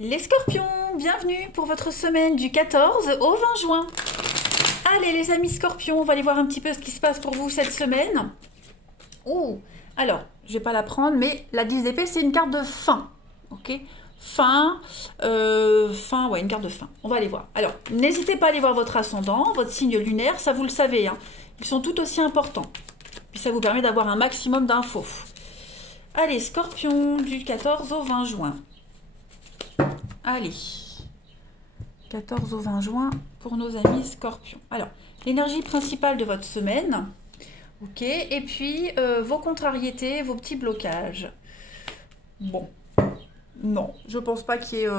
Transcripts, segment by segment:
Les scorpions, bienvenue pour votre semaine du 14 au 20 juin. Allez les amis scorpions, on va aller voir un petit peu ce qui se passe pour vous cette semaine. Oh, alors, je vais pas la prendre, mais la 10 d'épée, c'est une carte de fin. Ok, fin, ouais, une carte de fin. On va aller voir. Alors, n'hésitez pas à aller voir votre ascendant, votre signe lunaire, ça vous le savez, hein. Ils sont tout aussi importants. Puis ça vous permet d'avoir un maximum d'infos. Allez, scorpion, du 14 au 20 juin. Allez, 14 au 20 juin pour nos amis scorpions. Alors, l'énergie principale de votre semaine. Ok, et puis vos contrariétés, vos petits blocages. Bon, non, je pense pas qu'il y ait...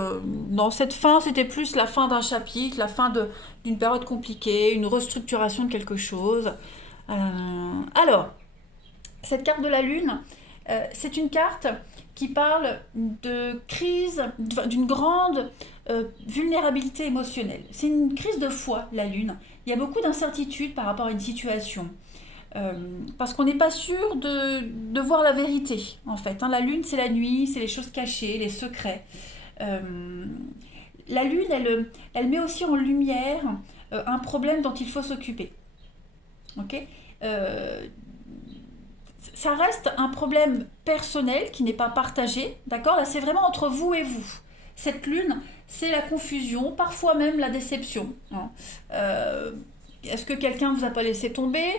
Non, cette fin, c'était plus la fin d'un chapitre, la fin d'une période compliquée, une restructuration de quelque chose. Alors, cette carte de la Lune, c'est une carte qui parle de crise, d'une grande vulnérabilité émotionnelle. C'est une crise de foi, la Lune. Il y a beaucoup d'incertitudes par rapport à une situation. Parce qu'on n'est pas sûr de voir la vérité, en fait. Hein. La Lune, c'est la nuit, c'est les choses cachées, les secrets. La Lune, elle met aussi en lumière un problème dont il faut s'occuper. Ok. Ça reste un problème personnel qui n'est pas partagé, d'accord. Là, c'est vraiment entre vous et vous. Cette lune, c'est la confusion, parfois même la déception. Hein. Est-ce que quelqu'un vous a pas laissé tomber?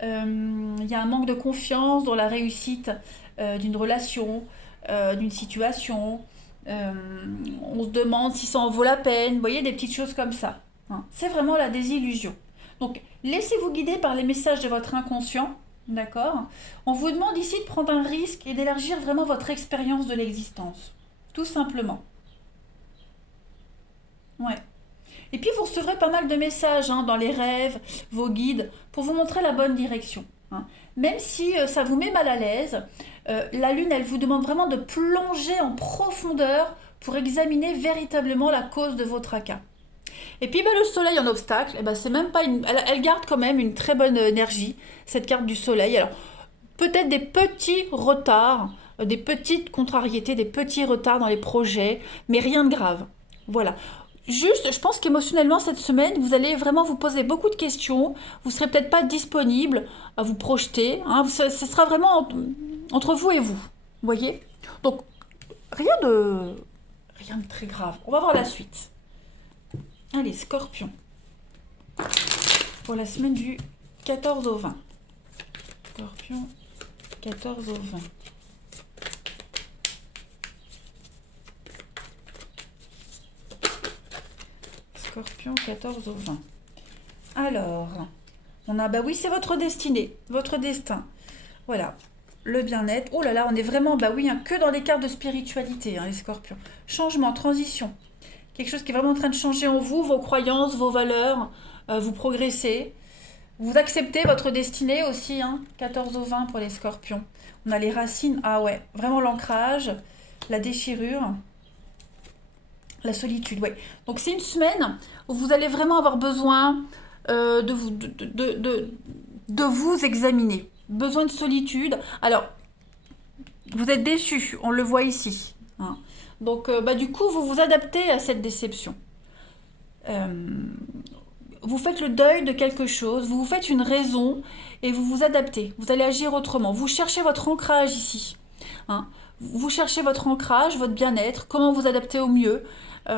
Il y a un manque de confiance dans la réussite d'une relation, d'une situation. On se demande si ça en vaut la peine. Vous voyez, des petites choses comme ça. Hein. C'est vraiment la désillusion. Donc, laissez-vous guider par les messages de votre inconscient. D'accord. On vous demande ici de prendre un risque et d'élargir vraiment votre expérience de l'existence. Tout simplement. Ouais. Et puis vous recevrez pas mal de messages hein, dans les rêves, vos guides, pour vous montrer la bonne direction. Hein. Même si ça vous met mal à l'aise, la Lune, elle vous demande vraiment de plonger en profondeur pour examiner véritablement la cause de vos tracas. Et puis le soleil en obstacle, c'est même pas elle garde quand même une très bonne énergie, cette carte du soleil. Alors, peut-être des petits retards, des petites contrariétés, des petits retards dans les projets, mais rien de grave. Voilà. Juste, je pense qu'émotionnellement, cette semaine, vous allez vraiment vous poser beaucoup de questions. Vous serez peut-être pas disponible à vous projeter. Hein. Ce sera vraiment entre vous et vous. Vous voyez. Donc, rien de très grave. On va voir la suite. Allez, scorpion. Pour la semaine du 14 au 20. Scorpion, 14 au 20. Scorpion, 14 au 20. Alors, on a, bah oui, c'est votre destinée, votre destin. Voilà, le bien-être. Oh là là, on est vraiment, bah oui, hein, que dans les cartes de spiritualité, hein, les scorpions. Changement, transition. Quelque chose qui est vraiment en train de changer en vous, vos croyances, vos valeurs, vous progressez. Vous acceptez votre destinée aussi, hein, 14 au 20 pour les scorpions. On a les racines, ah ouais, vraiment l'ancrage, la déchirure, la solitude, ouais. Donc c'est une semaine où vous allez vraiment avoir besoin de vous examiner. Besoin de solitude. Alors, vous êtes déçu, on le voit ici. Hein. Donc, du coup, vous vous adaptez à cette déception. Vous faites le deuil de quelque chose, vous vous faites une raison et vous vous adaptez. Vous allez agir autrement. Vous cherchez votre ancrage ici. Hein. Vous cherchez votre ancrage, votre bien-être, comment vous adapter au mieux. Il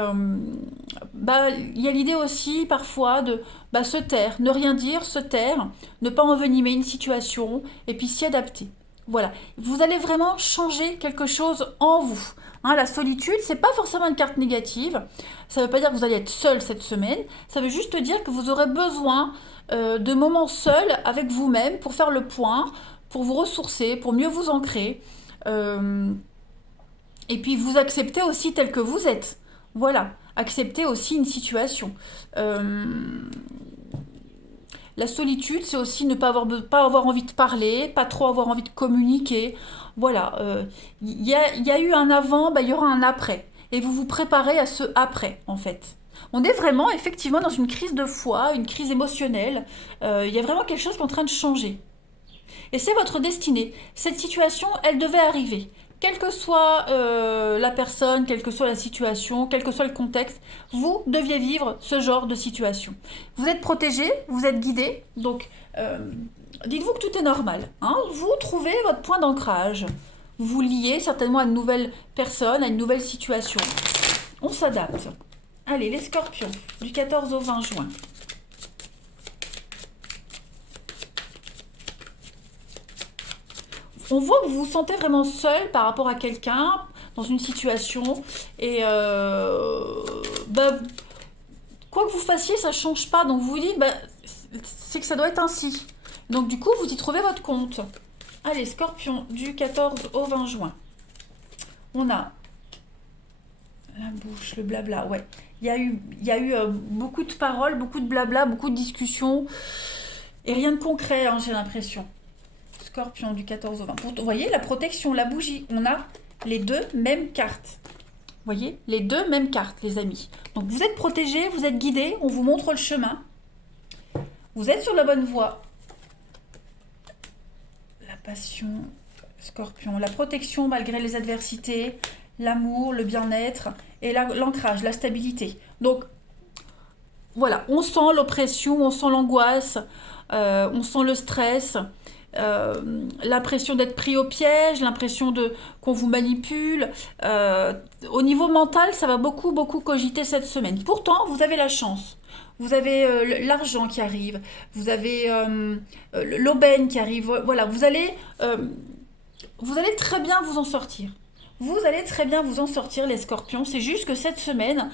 y a l'idée aussi parfois de se taire, ne rien dire, se taire, ne pas envenimer une situation et puis s'y adapter. Voilà, vous allez vraiment changer quelque chose en vous. Hein, la solitude, c'est pas forcément une carte négative. Ça veut pas dire que vous allez être seul cette semaine. Ça veut juste dire que vous aurez besoin de moments seuls avec vous-même pour faire le point, pour vous ressourcer, pour mieux vous ancrer. Et puis vous accepter aussi tel que vous êtes. Voilà, accepter aussi une situation. La solitude, c'est aussi ne pas avoir envie de parler, pas trop avoir envie de communiquer. Voilà, y a eu un avant, il y aura un après. Et vous vous préparez à ce après, en fait. On est vraiment, effectivement, dans une crise de foi, une crise émotionnelle. Il y a vraiment quelque chose qui est en train de changer. Et c'est votre destinée. Cette situation, elle devait arriver. quelle que soit la personne, quelle que soit la situation, quel que soit le contexte, vous deviez vivre ce genre de situation. Vous êtes protégé, vous êtes guidé, donc dites-vous que tout est normal. Hein. Vous trouvez votre point d'ancrage. Vous liez certainement à une nouvelle personne, à une nouvelle situation. On s'adapte. Allez, les scorpions, du 14 au 20 juin. On voit que vous vous sentez vraiment seul par rapport à quelqu'un, dans une situation, et quoi que vous fassiez, ça ne change pas. Donc vous vous dites, c'est que ça doit être ainsi. Donc du coup, vous y trouvez votre compte. Allez, scorpion, du 14 au 20 juin. On a la bouche, le blabla, ouais. Il y a eu beaucoup de paroles, beaucoup de blabla, beaucoup de discussions, et rien de concret, hein, j'ai l'impression. Scorpion, du 14 au 20. Vous voyez, la protection, la bougie, on a les deux mêmes cartes. Vous voyez, les deux mêmes cartes, les amis. Donc vous êtes protégés, vous êtes guidés, on vous montre le chemin. Vous êtes sur la bonne voie. La passion, scorpion, la protection malgré les adversités, l'amour, le bien-être et l'ancrage, la stabilité. Donc voilà, on sent l'oppression, on sent l'angoisse, on sent le stress, l'impression d'être pris au piège, l'impression qu'on vous manipule. Au niveau mental, ça va beaucoup cogiter cette semaine. Pourtant, vous avez la chance. Vous avez l'argent qui arrive, vous avez l'aubaine qui arrive. Voilà, vous allez très bien vous en sortir. Vous allez très bien vous en sortir, les scorpions. C'est juste que cette semaine,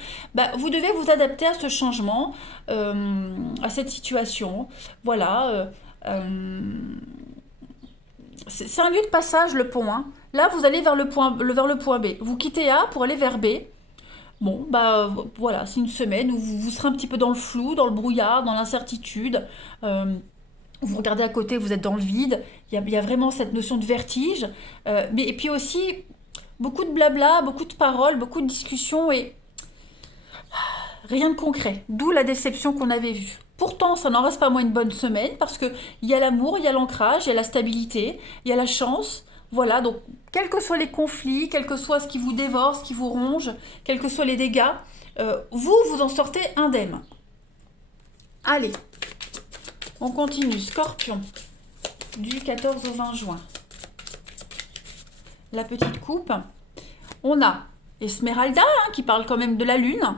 vous devez vous adapter à ce changement, à cette situation. Voilà. C'est un lieu de passage, le pont. Hein. Là, vous allez vers le point B. Vous quittez A pour aller vers B. Bon, voilà, c'est une semaine où vous serez un petit peu dans le flou, dans le brouillard, dans l'incertitude. Vous regardez à côté, vous êtes dans le vide. Il y a vraiment cette notion de vertige. Et puis aussi, beaucoup de blabla, beaucoup de paroles, beaucoup de discussions et rien de concret. D'où la déception qu'on avait vue. Pourtant, ça n'en reste pas moins une bonne semaine parce qu'il y a l'amour, il y a l'ancrage, il y a la stabilité, il y a la chance. Voilà, donc quels que soient les conflits, quel que soit ce qui vous dévore, ce qui vous ronge, quels que soient les dégâts, vous en sortez indemne. Allez, on continue. Scorpion, du 14 au 20 juin. La petite coupe. On a Esmeralda, qui parle quand même de la lune.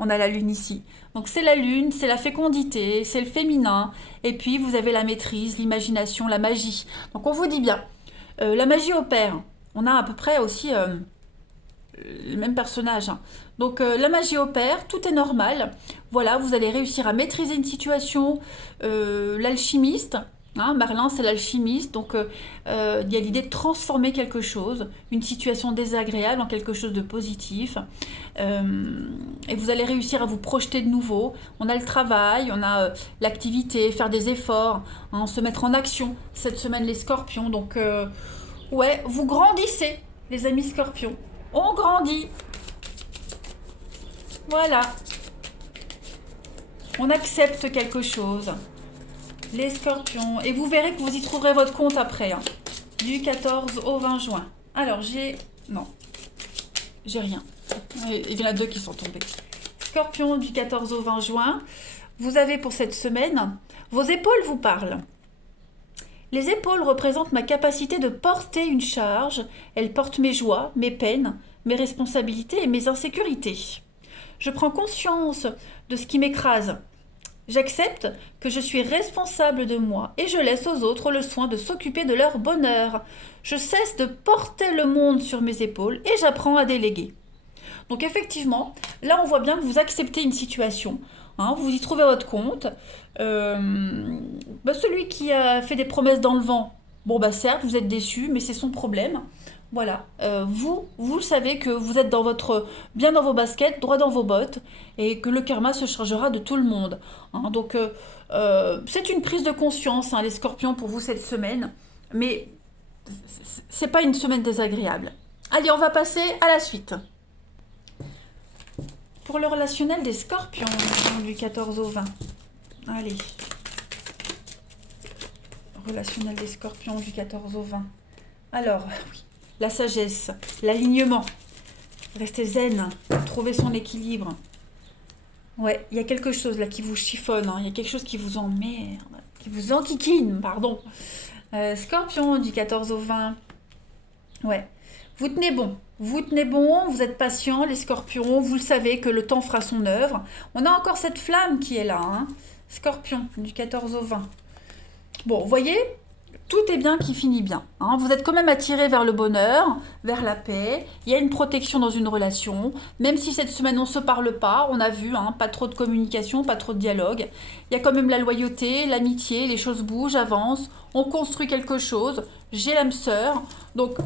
On a la lune ici. Donc c'est la lune, c'est la fécondité, c'est le féminin. Et puis vous avez la maîtrise, l'imagination, la magie. Donc on vous dit bien, la magie opère. On a à peu près aussi le même personnage. Hein. Donc la magie opère, tout est normal. Voilà, vous allez réussir à maîtriser une situation. L'alchimiste, hein, Merlin c'est l'alchimiste. Donc il y a l'idée de transformer quelque chose, une situation désagréable en quelque chose de positif. Et vous allez réussir à vous projeter de nouveau. On a le travail, on a l'activité, faire des efforts, hein, se mettre en action cette semaine les scorpions. Donc ouais, vous grandissez les amis scorpions. On grandit. Voilà. On accepte quelque chose. Les scorpions. Et vous verrez que vous y trouverez votre compte après. Hein. Du 14 au 20 juin. Alors non. J'ai rien. Il y en a deux qui sont tombés. Scorpion du 14 au 20 juin. Vous avez pour cette semaine, vos épaules vous parlent. Les épaules représentent ma capacité de porter une charge. Elles portent mes joies, mes peines, mes responsabilités et mes insécurités. Je prends conscience de ce qui m'écrase. J'accepte que je suis responsable de moi et je laisse aux autres le soin de s'occuper de leur bonheur. Je cesse de porter le monde sur mes épaules et j'apprends à déléguer. Donc effectivement, là on voit bien que vous acceptez une situation, hein, vous y trouvez votre compte. Celui qui a fait des promesses dans le vent, certes vous êtes déçu, mais c'est son problème. Voilà, vous savez que vous êtes bien dans vos baskets, droit dans vos bottes, et que le karma se chargera de tout le monde. Hein, donc c'est une prise de conscience, hein, les scorpions, pour vous cette semaine, mais c'est pas une semaine désagréable. Allez, on va passer à la suite. Pour le relationnel des scorpions, du 14 au 20. Allez. Relationnel des scorpions du 14 au 20. Alors, oui. la sagesse, l'alignement. Restez zen, trouver son équilibre. Ouais, il y a quelque chose là qui vous chiffonne, hein. Il y a quelque chose qui vous emmerde, qui vous enquiquine, pardon. Scorpion, du 14 au 20. Ouais, vous tenez bon. Vous tenez bon, vous êtes patient, les scorpions, vous le savez que le temps fera son œuvre. On a encore cette flamme qui est là, hein. Scorpion, du 14 au 20. Bon, vous voyez, tout est bien qui finit bien, hein. Vous êtes quand même attiré vers le bonheur, vers la paix. Il y a une protection dans une relation. Même si cette semaine on ne se parle pas, on a vu, hein, pas trop de communication, pas trop de dialogue. Il y a quand même la loyauté, l'amitié, les choses bougent, avancent. On construit quelque chose. J'ai l'âme sœur. Donc,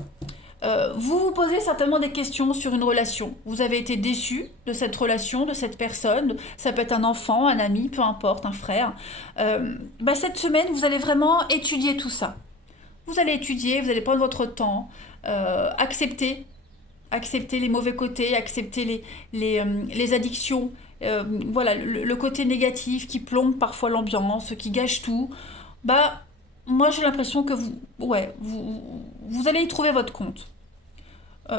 vous vous posez certainement des questions sur une relation. Vous avez été déçu de cette relation, de cette personne. Ça peut être un enfant, un ami, peu importe, un frère. Cette semaine, vous allez vraiment étudier tout ça. Vous allez étudier, vous allez prendre votre temps, accepter les mauvais côtés, accepter les addictions, voilà, le côté négatif qui plombe parfois l'ambiance, qui gâche tout. Moi j'ai l'impression que vous allez y trouver votre compte.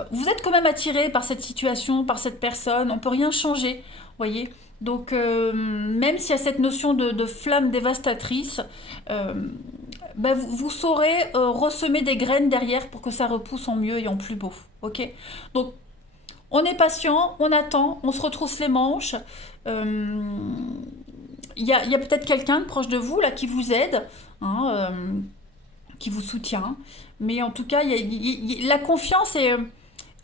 Vous êtes quand même attiré par cette situation, par cette personne, on peut rien changer, voyez. Donc même s'il y a cette notion de flamme dévastatrice, vous saurez ressemer des graines derrière pour que ça repousse en mieux et en plus beau, ok. Donc on est patient, on attend, on se retrousse les manches. Il y a peut-être quelqu'un de proche de vous là qui vous aide, hein, qui vous soutient. Mais en tout cas, la confiance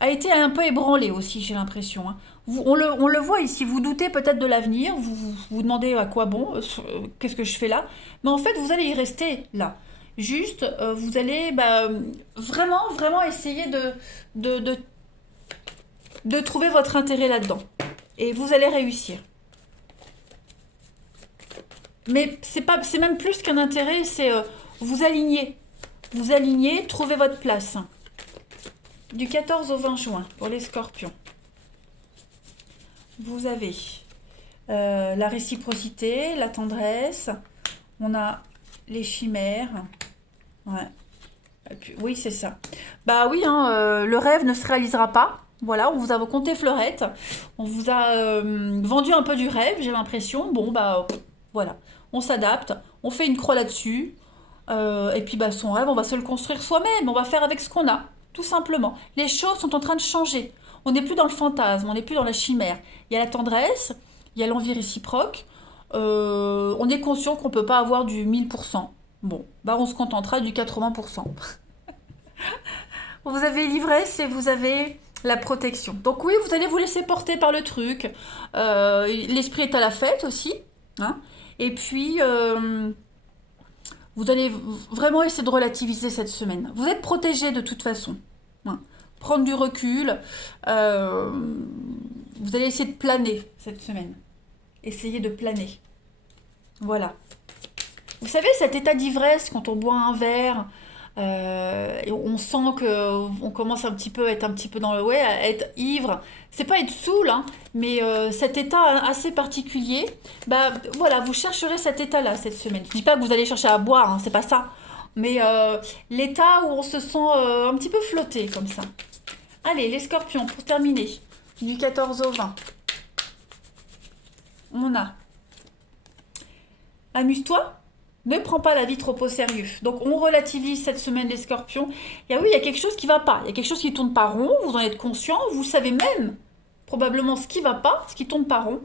a été un peu ébranlée aussi, j'ai l'impression, hein. On le voit ici, vous doutez peut-être de l'avenir, vous demandez à quoi bon, qu'est-ce que je fais là. Mais en fait, vous allez y rester là. Juste, vous allez vraiment, vraiment essayer de trouver votre intérêt là-dedans. Et vous allez réussir. Mais c'est même plus qu'un intérêt, c'est vous aligner. Vous alignez, trouvez votre place. Du 14 au 20 juin, pour les scorpions. Vous avez la réciprocité, la tendresse. On a les chimères. Ouais. Et puis, oui, c'est ça. Oui, hein, le rêve ne se réalisera pas. Voilà, on vous a compté fleurette. On vous a vendu un peu du rêve, j'ai l'impression. Voilà. On s'adapte. On fait une croix là-dessus. Et puis son rêve, on va se le construire soi-même, on va faire avec ce qu'on a, tout simplement. Les choses sont en train de changer. On n'est plus dans le fantasme, on n'est plus dans la chimère. Il y a la tendresse, il y a l'envie réciproque. On est conscient qu'on ne peut pas avoir du 1000%. Bon, on se contentera du 80%. Vous avez l'ivresse et vous avez la protection. Donc oui, vous allez vous laisser porter par le truc. L'esprit est à la fête aussi, hein. Et puis... vous allez vraiment essayer de relativiser cette semaine. Vous êtes protégé de toute façon, hein. Prendre du recul. Vous allez essayer de planer cette semaine. Essayez de planer. Voilà. Vous savez, cet état d'ivresse, quand on boit un verre, et on sent qu'on commence un petit peu à être un petit peu dans le... Ouais, à être ivre. C'est pas être saoul, hein, mais cet état assez particulier, voilà, vous chercherez cet état-là cette semaine. Je dis pas que vous allez chercher à boire, hein, c'est pas ça. Mais l'état où on se sent un petit peu flotté, comme ça. Allez, les scorpions, pour terminer. Du 14 au 20. On a... Amuse-toi. Ne prends pas la vie trop au sérieux. Donc, on relativise cette semaine les scorpions. Il y a quelque chose qui ne va pas. Il y a quelque chose qui ne tourne pas rond. Vous en êtes conscient. Vous savez même probablement ce qui ne va pas, ce qui ne tourne pas rond.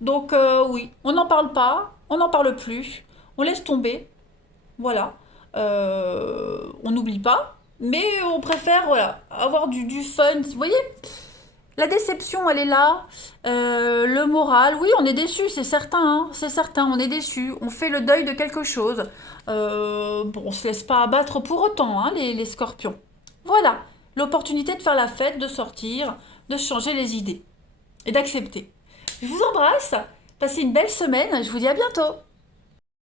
Donc, oui, on n'en parle pas. On n'en parle plus. On laisse tomber. Voilà. On n'oublie pas. Mais on préfère, voilà, avoir du fun. Vous voyez ? La déception, elle est là. Le moral, oui, on est déçu, c'est certain, hein, c'est certain, on est déçu. On fait le deuil de quelque chose. On se laisse pas abattre pour autant, hein, les scorpions. Voilà, l'opportunité de faire la fête, de sortir, de changer les idées et d'accepter. Je vous embrasse, passez une belle semaine, je vous dis à bientôt.